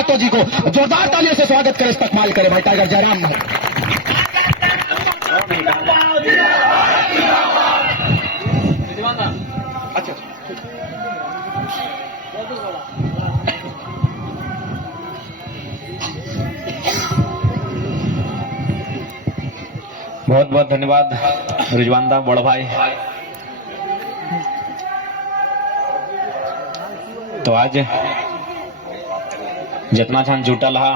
महतो जी को जोरदार तालियों से स्वागत करें, इस्तकबाल करें भाई टाइगर जयराम। अच्छा बहुत बहुत धन्यवाद रिजवानदा बड़ भाई। तो आज जितना छन जुटल हा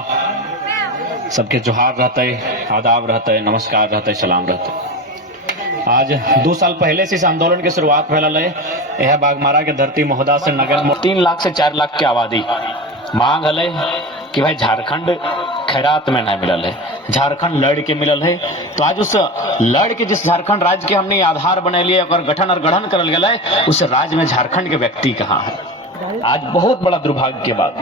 सबके जोहार रहते, आदाब रहते, नमस्कार रहते, सलाम रहते। आज 2 साल पहले से इस आंदोलन की शुरुआत भेल है। यह बागमारा के धरती महोदा से नगर 3 लाख से 4 लाख की आबादी मांग है कि भाई झारखंड खैरात में नहीं मिलल है, झारखंड लड़ के मिलल है। तो आज उस लड़ के जिस झारखंड राज्य के हमने आधार बने लिए और गठन और गढ़न करल गया है, उस राज्य में झारखंड के व्यक्ति कहाँ है। आज बहुत बड़ा दुर्भाग्य के बाद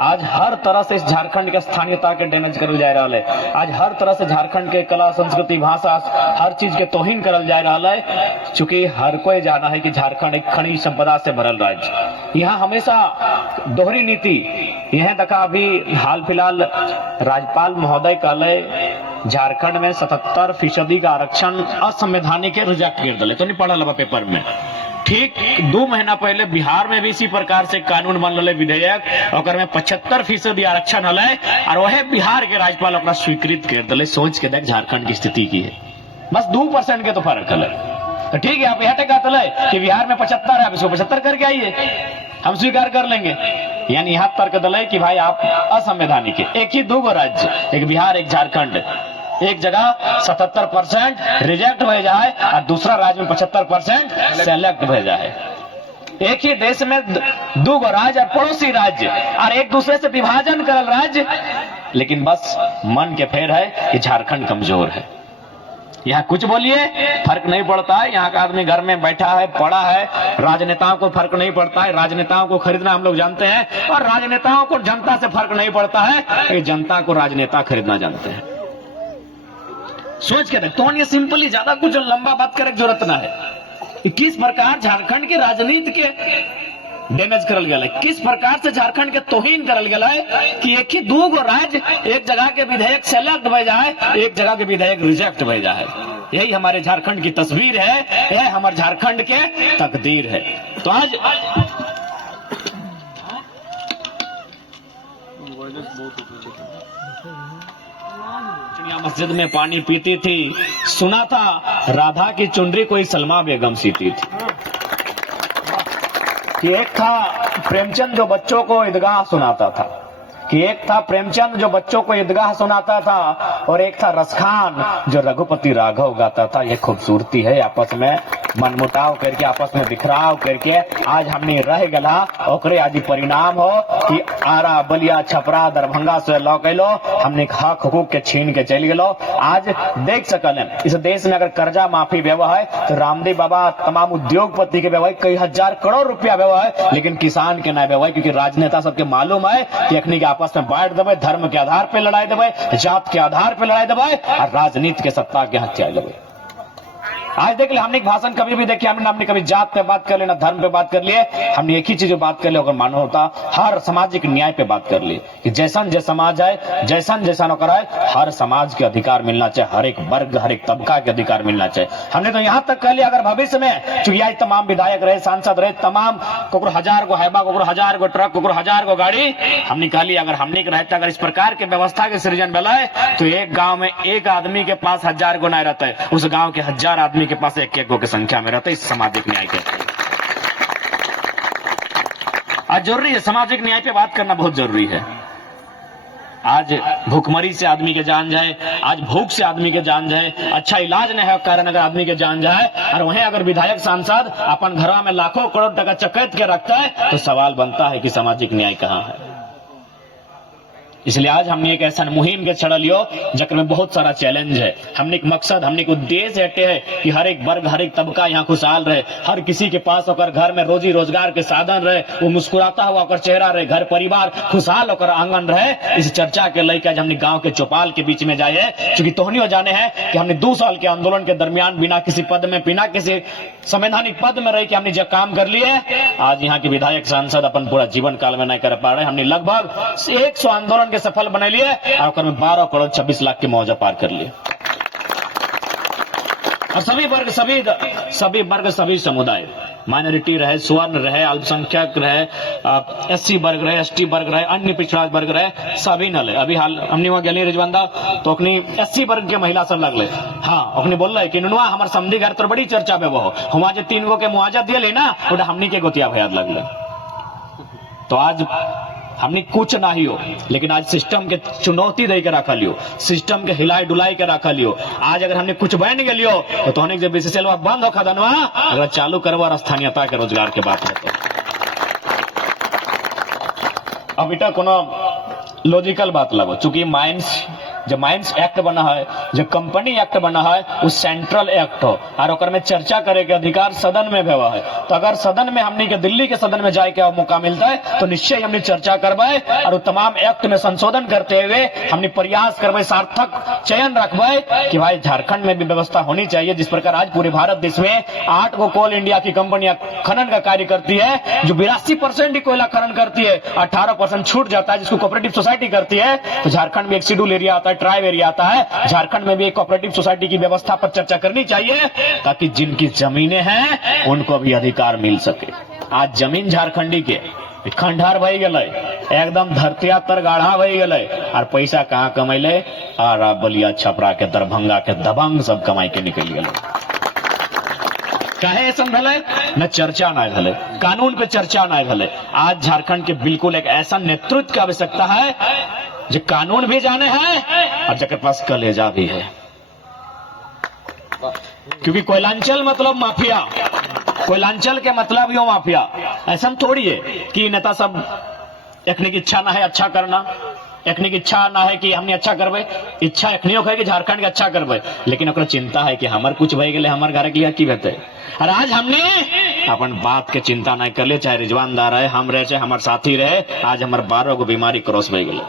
आज हर तरह से इस झारखंड के स्थानीयता के डैमेज करल जा रहा है। आज हर तरह से झारखंड के कला, संस्कृति, भाषा, हर चीज के तोहिन करल जा रहा है। चूंकि हर कोई जाना है कि झारखंड एक खनिज संपदा से भरल राज्य। यहाँ हमेशा दोहरी नीति। यह देखा अभी हाल फिलहाल राज्यपाल महोदय कहले झारखंड में 77% का आरक्षण असंवैधानिक रिजेक्ट कर दिले। तो नहीं पढ़ल बा पेपर में। ठीक 2 महीना पहले बिहार में भी इसी प्रकार से कानून बन रहे विधेयक, और में 75% आरक्षण हल और वह बिहार के राज्यपाल अपना स्वीकृत कर दिले। सोच के देख झारखंड की स्थिति की है, बस 2% के तो फर्क है। तो ठीक है, आप यह कहते कि बिहार में 75 है, आप इसको 75 करके आइए, हम स्वीकार कर लेंगे। यानी यहाँ तर्क दल कि भाई आप असंवैधानिक है। एक ही 2 राज्य, एक बिहार एक झारखंड, एक जगह 77% रिजेक्ट हो जाए और दूसरा राज्य में 75% सेलेक्ट हो जाए। एक ही देश में 2 राज्य और पड़ोसी राज्य और एक दूसरे से विभाजन करल राज्य, लेकिन बस मन के फेर है कि झारखंड कमजोर है। यहाँ कुछ बोलिए फर्क नहीं पड़ता है। यहाँ का आदमी घर में बैठा है, पड़ा है, राजनेताओं को फर्क नहीं पड़ता है। राजनेताओं को खरीदना हम लोग जानते हैं और राजनेताओं को जनता से फर्क नहीं पड़ता है। जनता को राजनेता खरीदना जानते हैं। सोच के देख, तो ये सिंपली ज्यादा कुछ लंबा बात करे जरूरत ना है। किस प्रकार झारखंड की राजनीति के डैमेज करल गया है, किस प्रकार से झारखंड के तोहिन करल गया है कि एक ही 2 राज्य, एक जगह के विधेयक सेलेक्ट हो जाए, एक जगह के विधेयक रिजेक्ट हो जाए। यही हमारे झारखंड की तस्वीर है, यह हमारे झारखंड के तकदीर है। तो आज मस्जिद में पानी पीती थी, सुना था राधा की चुनरी कोई सलमा बेगम सीती थी। कि एक था प्रेमचंद जो बच्चों को ईदगाह सुनाता था, कि एक था प्रेमचंद जो बच्चों को ईदगाह सुनाता था, और एक था रसखान जो रघुपति राघव गाता था। ये खूबसूरती है आपस में मनमुटाव करके, आपस में बिखराव करके आज हमने रह गला। ओकरे आज परिणाम हो कि आरा, बलिया, छपरा, दरभंगा से लौकेलो हमने हक हुकूक के छीन के चल गेलो। आज देख सकल इस देश में अगर कर्जा माफी व्यवहार है तो रामदेव बाबा तमाम उद्योगपति के व्यवहार कई हजार करोड़ रुपया व्यवहार है, लेकिन किसान के ना व्यवहार। क्योंकि राजनेता सबके मालूम है कि अखनी के आपस में बांट देवे, धर्म के आधार पर लड़ाई देवे, जात के आधार पर लड़ाई देवे और राजनीति के सत्ता के हत्या देवे। आज देख ले, हमने भाषण कभी भी देखे, हमने कभी जात पे बात कर लेना, धर्म पे बात कर लिए, हमने एक ही चीज बात कर ले अगर मानो होता, हर सामाजिक न्याय पे बात कर ली कि जैसन जो समाज है, जैसन नौकर है, हर समाज के अधिकार मिलना चाहिए, हर एक वर्ग, हर एक तबका के अधिकार मिलना चाहिए। हमने तो यहाँ तक कह लिया अगर भविष्य में, चूंकि आज तमाम विधायक रहे, सांसद रहे, तमाम को 1000 को हैबा, को 1000 को ट्रक, को 1000 को गाड़ी, हमने कह लिया अगर हमने रहता, अगर इस प्रकार के व्यवस्था के सृजन मिला है तो एक गाँव में एक आदमी के पास 1000 को नहीं रहता है, उस गाँव के 1000 आदमी के पास एक गो की संख्या में रहता है। इस सामाजिक न्याय के आज जरूरी है, सामाजिक न्याय पे बात करना बहुत जरूरी है। आज भूखमरी से आदमी के जान जाए, आज भूख से आदमी के जान जाए, अच्छा इलाज नहीं है कारण अगर आदमी के जान जाए, और वहीं अगर विधायक सांसद अपन घर में लाखों करोड़ टका चकैत के रखता है तो सवाल बनता है कि सामाजिक न्याय कहां है। इसलिए आज हमने एक ऐसा मुहिम के छड़ा लियो जकर में बहुत सारा चैलेंज है। हमने एक मकसद, हमने एक उद्देश्य हटे है कि हर एक वर्ग, हर एक तबका यहाँ खुशहाल रहे, हर किसी के पास होकर घर में रोजी रोजगार के साधन रहे, वो मुस्कुराता हुआ होकर चेहरा रहे, घर परिवार खुशहाल होकर आंगन रहे। इस चर्चा के लेकर आज हमने गांव के चौपाल के बीच में जाए, क्योंकि तोहनियों जाने हैं कि हमने 2 साल के आंदोलन के दरमियान बिना किसी पद में, बिना किसी संवैधानिक पद में रह के हमने जब काम कर लिए। आज यहाँ के विधायक सांसद अपन पूरा जीवन काल में नहीं कर पा रहे। हमने लगभग 100 आंदोलन के सफल बना लिए और में 12 करोड़ 26 लाख के मुआवजा पार कर लिए। और सभी वर्ग, सभी समुदाय, माइनॉरिटी रहे, स्वर्ण रहे, अल्पसंख्यक रहे, एससी वर्ग रहे, एसटी वर्ग रहे, अन्य पिछड़ा वर्ग रहे, सभी न ले। अभी हाल हमने वहां गए रिजवानदा तो अपनी एससी वर्ग के महिला सब लगले, हाँ अपने बोल रहे कि नुनवा हमारे समधी घर तो बड़ी चर्चा में वो हम आज 3 गो के मुआवजा दिए ना, उठा हमनी के गोतिया भैया लगले। तो आज हमने कुछ ना ही हो, लेकिन आज सिस्टम के चुनौती दे के रखा लियो, सिस्टम के हिलाई डुलाई के रखा लियो। आज अगर हमने कुछ बन गलियो तो हमने जब बीसीसीएल बंद हो खदनवा, अगर चालू करवा और स्थानीयता के रोजगार के बात है तो अब इटा कोनो लॉजिकल बात लगो, चूंकि जब माइंस एक्ट बना है, जब कंपनी एक्ट बना है, वो सेंट्रल एक्ट हो और ओकर में चर्चा करे के अधिकार सदन में भेवा है। तो अगर सदन में हमने के दिल्ली के सदन में जाए के मौका मिलता है तो निश्चय हमने चर्चा करवाए और तमाम एक्ट में संशोधन करते हुए हमने प्रयास करवाए, सार्थक चयन रखवाए कि भाई झारखंड में भी व्यवस्था होनी चाहिए। जिस प्रकार आज पूरे भारत देश में 8 गो कोल इंडिया की कंपनियां खनन का कार्य करती है, जो 82% ही कोयला खनन करती है, 18% छूट जाता है जिसको कोऑपरेटिव सोसाइटी करती है। तो झारखंड में एक शेड्यूल एरिया आता है, ट्राइब एरिया आता है, झारखंड में भी एक कोऑपरेटिव सोसाइटी की व्यवस्था पर चर्चा करनी चाहिए ताकि जिनकी जमीनें हैं उनको भी अधिकार मिल सके। आज जमीन झारखंडी के खंडार भई गए, एकदम धरतिया तर गाढ़ा भई गए और पैसा कहाँ कमैले, आरा बलिया छपरा के दरभंगा के दबंग सब कमाई के निकल गए। काहे ऐसा भले न चर्चा न भले, कानून पे चर्चा न भले। आज झारखंड के बिल्कुल एक ऐसा नेतृत्व की आवश्यकता है जो कानून भी जाने हैं और जगह पास कलेजा भी है। क्योंकि कोयलांचल मतलब माफिया, कोयलांचल के मतलब ही हो माफिया। ऐसा थोड़ी है कि नेता सब एखने की इच्छा ना है अच्छा करना, एखने की इच्छा ना है कि हमने अच्छा करबे, इच्छा एखनियो है कि झारखंड के अच्छा करबे, लेकिन ओकरा चिंता है कि हमार कुछ भई गेले, हमार घर के लिए की बेहतर। और आज हमने अपन बात के चिंता नहीं कर ले, चाहे रिजवानदार रहे, हम रहे, चाहे हमारे साथी रहे। आज हमारे 12 गो बीमारी क्रॉस भई गेले,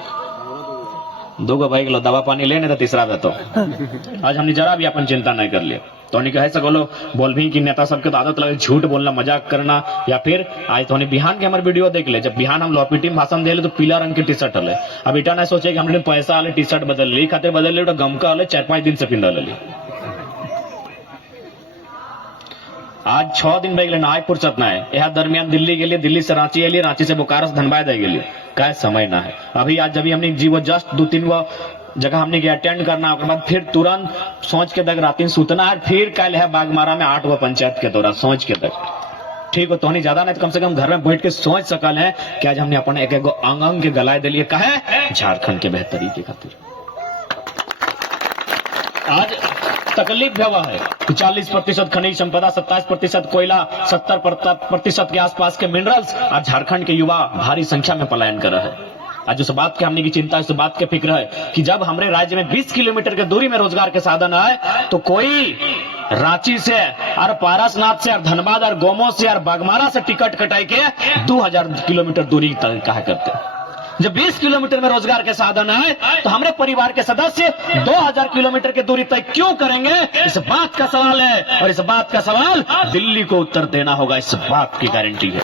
2 गो भई गेलो, दवा पानी लेने तो तीसरा बे तो आज हमने जरा भी अपन चिंता नहीं कर लिया। तो कहे सको बोल भी कि नेता सबके तो आदत लगे झूठ बोलना, मजाक करना, या फिर आज तो बिहान के हमारे वीडियो देख ले। जब बिहान हम लॉपीटी में भाषण दे तो पीला रंग की टी शर्ट हले, अब इटा नहीं सोचे कि हमने पैसा वाले टी शर्ट बदल ली, खाते बदल ली, गमका वाले 4-5 दिन से पिंडा ली। आज 6 दिन बह गए नहाय फुर्सत ना है। यह दरमियान दिल्ली के लिए, दिल्ली से रांची एलिए, रांची से बोकारो से धनबाद आई गई, क्या समय ना है। अभी आज जब हमने जीवो जस्ट 2-3 गो जगह हमने के अटेंड करना, उसके बाद फिर तुरंत सोच के तक रात सूतना है, फिर कल है बागमारा में 8 गो पंचायत के दौरा सोच के तक। ठीक हो तो नहीं ज्यादा नहीं तो कम से कम घर में बैठ के सोच सकल है कि आज हमने अपने एक एक अंग के गलाए दिलिए, कहे झारखंड के बेहतरी के खातिर। आज तकलीफ हुआ है 40% खनिज संपदा, 27% कोयला, 70% के आसपास के मिनरल्स। आज झारखंड के युवा भारी संख्या में पलायन कर रहे हैं। आज उस बात की हमने की चिंता, इस बात के फिक्र है कि जब हमारे राज्य में 20 किलोमीटर के दूरी में रोजगार के साधन आए तो कोई रांची से और पारसनाथ से और धनबाद और गोमो से और बागमारा से टिकट कटाई के 2000 किलोमीटर दूरी तय करते। जब 20 किलोमीटर में रोजगार के साधन है तो हमारे परिवार के सदस्य 2000 किलोमीटर की दूरी तय क्यों करेंगे? इस बात का सवाल है, और इस बात का सवाल दिल्ली को उत्तर देना होगा। इस बात की गारंटी है,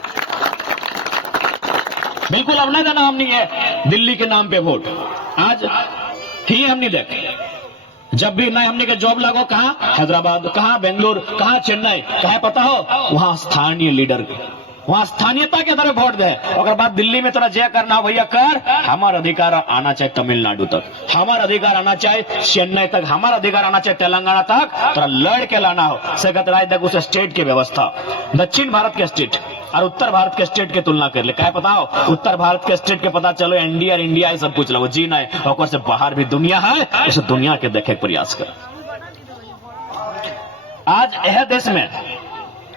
बिल्कुल अब नहीं देना हमने है दिल्ली के नाम पे वोट। आज ही हमने देखे जब भी नहीं हमने के जॉब लगो, कहा हैदराबाद, कहा बेंगलुरु, कहा चेन्नई, कहा पता हो वहां स्थानीय लीडर, वहां स्थानीयता के तरह वोट दे। और बाद दिल्ली में तोरा जय करना भैया कर, हमारा अधिकार आना चाहिए तमिलनाडु तक, हमारा अधिकार आना चाहिए चेन्नई तक, हमारा अधिकार आना चाहिए तेलंगाना तक, तोरा लड़ के लाना हो। सेगत राय तक उस स्टेट की व्यवस्था, दक्षिण भारत के स्टेट और उत्तर भारत के स्टेट की तुलना कर ले, क्या पता हो उत्तर भारत के स्टेट के पता चलो इंडिया और इंडिया सब कुछ लगो जी नहीं, और से बाहर भी दुनिया है, उस दुनिया के देखे प्रयास कर। आज यह देश में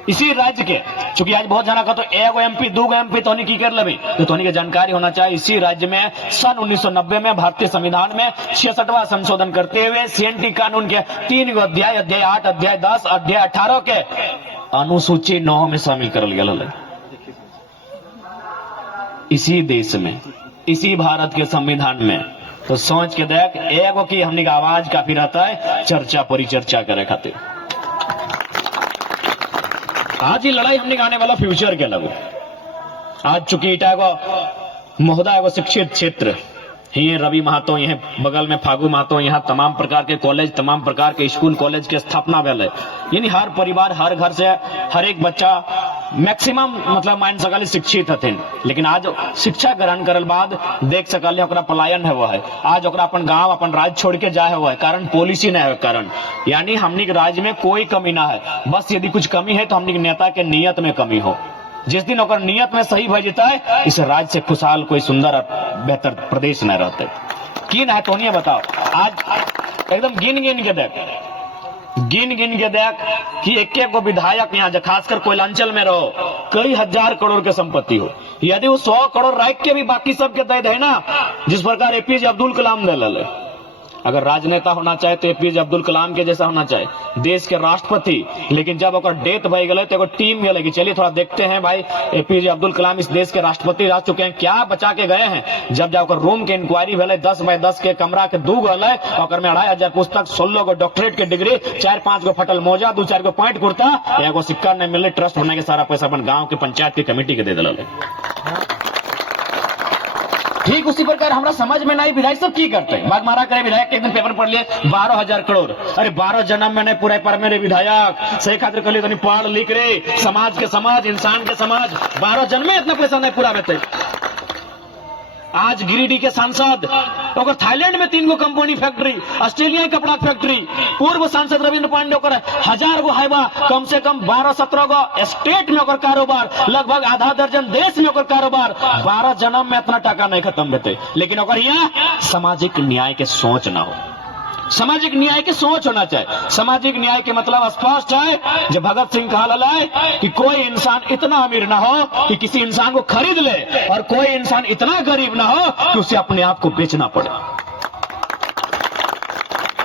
इसी राज्य के, चूंकि आज बहुत जना का तो एगो एमपी दूगो एमपी तोनी की कर लेबी, तो तोनी के जानकारी होना चाहिए इसी राज्य में सन 1990 में भारतीय संविधान में 66वां संशोधन करते हुए सीएनटी कानून के 3 गो अध्याय, अध्याय 8, अध्याय 10, अध्याय 18 के अनुसूची 9 में शामिल कर लिया है। इसी देश में, इसी भारत के संविधान में, तो सोच के देख, एगो की हमने का आवाज काफी रहता है चर्चा परिचर्चा करे खातिर। आज ये लड़ाई हमने गाने वाला फ्यूचर के लगो। आज चूंकि एगो महोदय एगो शिक्षित क्षेत्र, ये रवि महतो, यहाँ बगल में फागू महतो, यहाँ तमाम प्रकार के कॉलेज, तमाम प्रकार के स्कूल कॉलेज के स्थापना भेल है। यानी हर परिवार, हर घर से हर एक बच्चा मैक्सिमम मतलब मान सकल शिक्षित हथिन, लेकिन आज शिक्षा ग्रहण करल बाद देख सकल ओकरा पलायन है वो है। आज ओकरा अपन गांव, अपन राज्य छोड़ के जाए हुआ है, कारण पॉलिसी नहीं है कारण। यानी हमनी के राज्य में कोई कमी ना है, बस यदि कुछ कमी है तो हमनी के नेता के नियत में कमी हो। जिस दिन ओकर नियत में सही भय जाता है, इस राज्य से खुशहाल कोई सुंदर और बेहतर प्रदेश न रहते। की ना है तो नहीं बताओ। आज एकदम गिन गिन के देख कि एक एक को विधायक यहाँ, खासकर कोयलांचल में रहो, कई हजार करोड़ के संपत्ति हो। यदि वो 100 करोड़ राख के भी बाकी सबके दे दे ना, जिस प्रकार एपीजे अब्दुल कलाम दे ले। अगर राजनेता होना चाहे तो एपीजे अब्दुल कलाम के जैसा होना चाहे, देश के राष्ट्रपति। लेकिन जब अगर डेथ भय गए तो टीम गए कि चलिए थोड़ा देखते हैं भाई एपीजे अब्दुल कलाम इस देश के राष्ट्रपति रह चुके हैं, क्या बचा के गए हैं। जब जाकर रूम के इंक्वायरी भेले, 10 बाय 10 के कमरा के 2 गल में 2500 पुस्तक, 16 गो डॉक्टरेट के डिग्री, 4-5 गो फटल मोजा, 2-4 गो पॉइंट कुर्ता, एगो सिक्का नहीं मिले, ट्रस्ट बना के सारा पैसा अपन गाँव के पंचायत की कमेटी के दे दिल। ठीक उसी प्रकार हमरा समझ में नहीं विधायक सब की करते हैं। बागमारा करे विधायक के एक दिन पेपर पढ़ लिए 12,000 करोड़। अरे 12 जन्म में नहीं पूरा पर मेरे विधायक सही खातिर कर लिए, पढ़ लिख रे, समाज के समाज, इंसान के समाज, 12 जन्म में इतना पैसा नहीं पूरा रहते। आज गिरिडीह के सांसद, तो थाईलैंड में 3 गो कंपनी फैक्ट्री, ऑस्ट्रेलिया कपड़ा फैक्ट्री, पूर्व सांसद रविंद्र पांडे 1000 गो हाईवा, कम से कम 12-17 गो स्टेट में ओकर कारोबार, लगभग आधा दर्जन देश में ओकर कारोबार। 12 जन्म में इतना टका नहीं खत्म होते, लेकिन ओकर यहाँ सामाजिक न्याय के सोच ना हो। सामाजिक न्याय की सोच होना चाहिए। सामाजिक न्याय के मतलब स्पष्ट है, जब भगत सिंह कहा है कि कोई इंसान इतना अमीर ना हो कि किसी इंसान को खरीद ले, और कोई इंसान इतना गरीब ना हो कि उसे अपने आप को बेचना पड़े।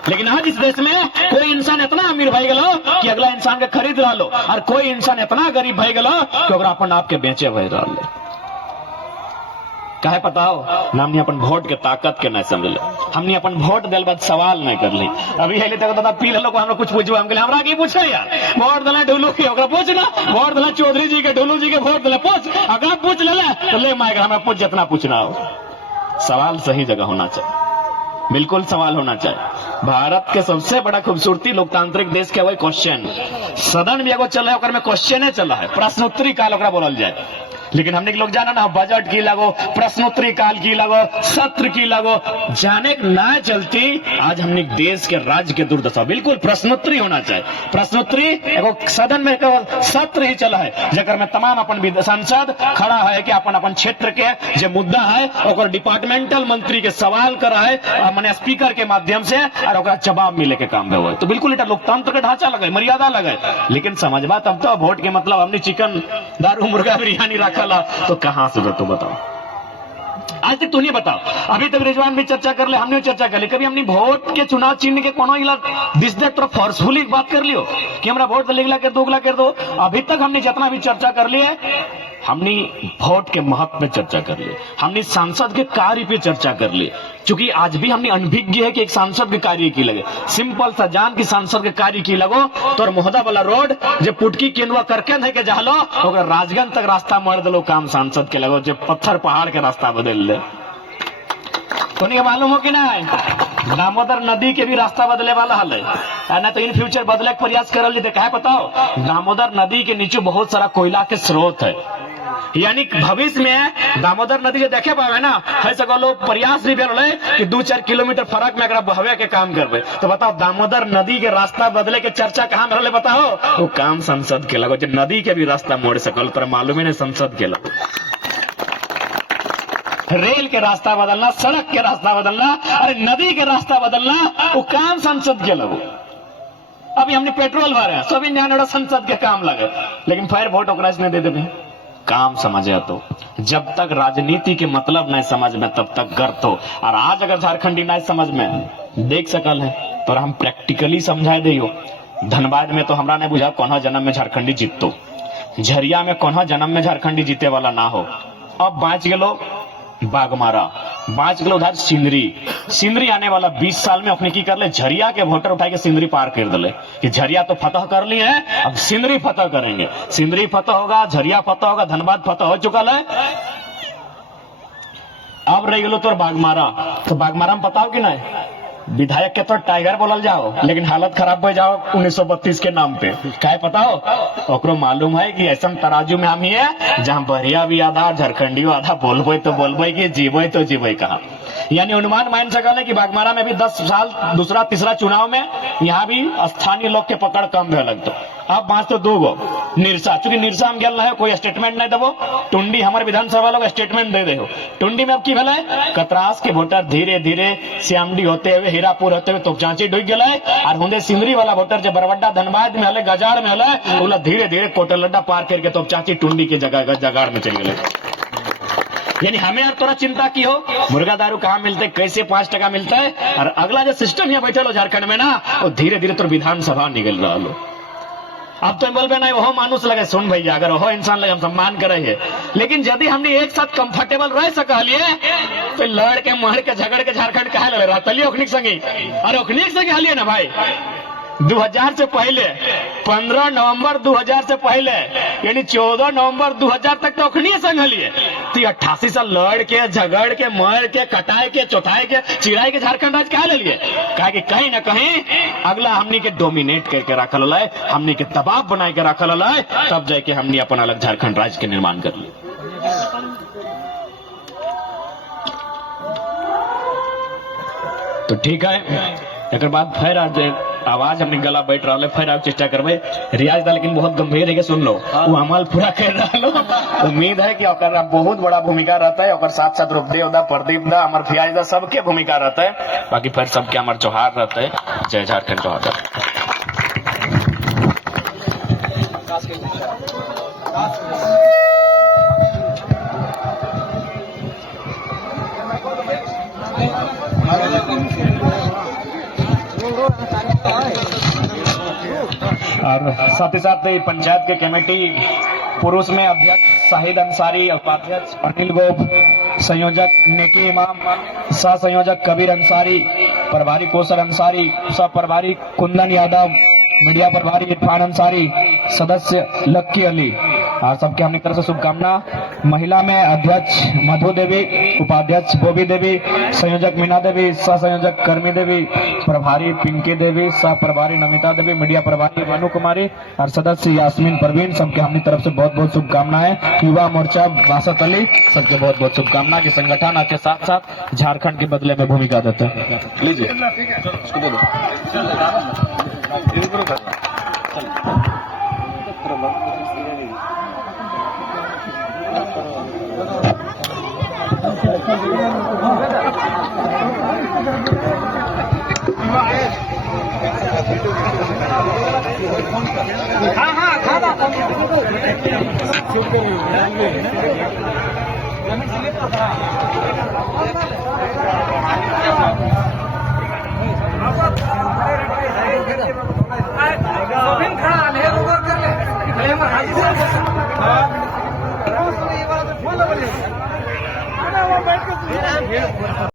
लेकिन आज इस देश में कोई इंसान इतना अमीर भाई गलो कि अगला इंसान के खरीद रहा लो, और कोई इंसान इतना गरीब भाई गलो कि अगर अपन आप के बेचे भाई रहा लो। कहे पता हो, हमने अपन वोट के ताकत के नहीं समझ ले। हमने अपन वोट दिल बाद सवाल नहीं कर ली। अभी हेले तक दादा पी लो, हम कुछ पूछो, हम हमरा की पूछे यार, वोट दिला ढोलू के ओकरा पूछ ना, वोट दिला चौधरी जी के, ढोलू जी के वोट दिला पूछ, अगर पूछ ले तो ले माएगा, हमें पूछ जितना पूछना हो। सवाल सही जगह होना चाहिए, बिल्कुल सवाल होना चाहिए। भारत के सबसे बड़ा खूबसूरती लोकतांत्रिक देश के वही क्वेश्चन, सदन भी एगो चल है, में क्वेश्चन चला है, प्रश्नोत्तरी काल ओकरा बोलल जाए। लेकिन हमने लोग जाना ना, बजट की लगो, प्रश्नोत्तरी काल की लगो, सत्र की लगो, जाने ना चलती। आज हमने देश के राज्य के दुर्दशा, बिल्कुल प्रश्नोत्तरी होना चाहिए। प्रश्नोत्तरी एगो सदन में केवल सत्र ही चला है, जगह में तमाम अपन सांसद खड़ा है कि अपन अपन क्षेत्र के जो मुद्दा है और डिपार्टमेंटल मंत्री के सवाल करा है, मैंने स्पीकर के माध्यम से, और जवाब मिले के काम में हुआ। तो बिल्कुल इतना लोकतंत्र का ढांचा लगे, मर्यादा लगे। लेकिन समझबा तब तो वोट के मतलब हमने चिकन, दारू, मुर्गा, बिरयानी रखा तो कहां से तो बताओ। आज तक तो नहीं बताओ। अभी तक रिजवान भी चर्चा कर ले, हमने चर्चा कर ली, कभी हमने वोट के चुनाव चिन्ह के कोनो दिस दे तो फोर्सफुली बात कर लियो कि हमरा वोट लिखला कर दो, कर दो। अभी तक हमने जितना भी चर्चा कर ली है, हमने वोट के महत्व पे चर्चा कर ली, हमने सांसद के कार्य पे चर्चा कर ली। क्योंकि आज भी हमने अनभिज्ञ है कि एक सांसद के कार्य की लगे, सिंपल सा जान की सांसद के कार्य की लगो तो महोदा वाला रोड जो पुटकी केंद्र करके नहीं के जहलो, अगर राजगंज तक रास्ता मार दलो, काम सांसद के लगो, जो पत्थर पहाड़ के रास्ता बदल ले। तो नहीं मालूम हो कि नहीं, दामोदर नदी के भी रास्ता बदले वाला हल है ना, तो इन फ्यूचर बदले के प्रयास करल जी। कहे बताओ, दामोदर नदी के नीचे बहुत सारा कोयला के स्रोत है, यानी भविष्य में दामोदर नदी जो देखे पावे ना, है सको लोग प्रयास भी कर रहे कि 2-4 किलोमीटर फर्क में अगर बहवे के काम करवे। तो बताओ, दामोदर नदी के रास्ता बदले के चर्चा कहां में रहे बताओ, वो काम संसद के लगो, जो नदी के भी रास्ता मोड़ सकल, पर मालूम ही नहीं संसद के लगो। रेल के रास्ता बदलना, सड़क के रास्ता बदलना, अरे नदी के रास्ता बदलना, वो काम संसद के लगो। अब अभी हमने पेट्रोल भरे सभी न्याय संसद के काम लगे, लेकिन फिर वोट ओकरा से नहीं दे देवे। काम समझे तो जब तक राजनीति के मतलब नहीं समझ में तब तक गर्त हो। और आज अगर झारखंडी नहीं समझ में देख सकल है तो हम प्रैक्टिकली समझाए दे। धनबाद में तो हमरा नहीं बुझा कौन जन्म में झारखंडी जीतो, झरिया में कौन जन्म में झारखंडी जीते वाला ना हो। अब बाँच गेलो बागमारा, बाँच गेलो उधर सिंदरी आने वाला 20 साल में अपने की कर ले झरिया के वोटर उठा के सिंदरी पार कर दिले कि झरिया तो फतह कर ली है, अब सिंदरी फतह करेंगे। सिंदरी फतह होगा, झरिया फतह होगा, धनबाद फतह हो चुका है। अब रह गेलो तो बागमारा, तो बागमारा में पता हो कि नहीं विधायक के तो टाइगर बोलल जाओ, लेकिन हालत खराब हो जाओ 1932 के नाम पे। क्या पता हो ओकरो मालूम है कि ऐसा तराजू में हम ही है जहां बरिया भी आधा झारखंडी आधा बोलबे तो बोलबे कि जीवे तो जीवे कहा। यानी अनुमान मान सकल है कि बागमारा में भी 10 साल दूसरा तीसरा चुनाव में यहाँ भी स्थानीय लोग के पकड़ कम भे लगतो। अब बाँच तो 2 गो निरसा, चूंकि निरसा हम गेल है कोई स्टेटमेंट नहीं देवो। टुंडी हमारे विधानसभा लोग स्टेटमेंट दे दे। टुंडी में अब की भेल कतरास के वोटर धीरे धीरे श्यामडी होते हुए हीरापुर होते हुए तोपचांची डूब गए, और हुंदे सिंदरी वाला वोटर जो बरवड्डा धनबाद में हले गजाड़ में हले ओला धीरे धीरे कोटलड्डा पार करके तोपचांची टुंडी के जगह जगाड़ में चल गए। यानी हमें और थोड़ा चिंता की हो मुर्गा दारू कहाँ मिलते, कैसे 5 टका मिलता है, और अगला जो सिस्टम यहाँ बैठे लो झारखंड में ना वो धीरे धीरे तो विधानसभा निकल रहा लो। अब तो बोलबे नहीं वो मानुस लगे, सुन भैया अगर वो इंसान लगे हम सम्मान करे, लेकिन यदि हमने एक साथ कंफर्टेबल रह सकलिए तो लड़ के मर के झगड़ के झारखंड कहे लगे रहतलिए ओखनिक संगे। और ओखनिक संगे हलिए ना भाई 2000 से पहले 15 नवंबर 2000 से पहले यानी 14 नवंबर 2000 तक तो ओखनी संग हलिए। तो 88 साल लड़ के झगड़ के मर के कटाए के चौथाए के चिराए के झारखंड राज कहा ले लिए, कहा कि कहीं ना कहीं अगला हमनी के डोमिनेट करके रखल है, हमनी के दबाव बनाए के रखल है, तब जाके हमनी अपन अलग झारखंड राज्य के निर्माण कर लिए। तो ठीक है एक बाद फिर आज आवाज हमने गला बैठ रहा है, फिर आप चेष्टा करबे रियाज दा, लेकिन बहुत गंभीर है कि सुन लो वो अमल पूरा कर रहा लो। उम्मीद है कि ओकर बहुत बड़ा भूमिका रहता है, और साथ साथ रूपदेव दा, प्रदीप दा, अमर फियाज दा सबके भूमिका रहता है। बाकी फिर सबके अमर जोहार रहता है। जय झारखंड जोहार। और साथ ही साथ पंचायत के कमेटी पुरुष में अध्यक्ष शाहिद अंसारी, उपाध्यक्ष अनिल गोप, संयोजक नेकी इमाम, सह संयोजक कबीर अंसारी, प्रभारी कौशल अंसारी, सह प्रभारी कुंदन यादव, मीडिया प्रभारी इरफान अंसारी, सदस्य लक्की अली, और सबके हमने तरफ से शुभकामना। महिला में अध्यक्ष मधु देवी, उपाध्यक्ष बोबी देवी, संयोजक मीना देवी, सह संयोजक कर्मी देवी, प्रभारी पिंकी देवी, सह प्रभारी नमिता देवी, मीडिया प्रभारी मनु कुमारी, और सदस्य यास्मीन परवीन, सबके हमने तरफ से बहुत बहुत शुभकामनाएं। युवा मोर्चा बासत अली, सबके बहुत बहुत शुभकामना कि संगठन के साथ साथ झारखंड के बदले में भूमिका देते हैं। लीजिए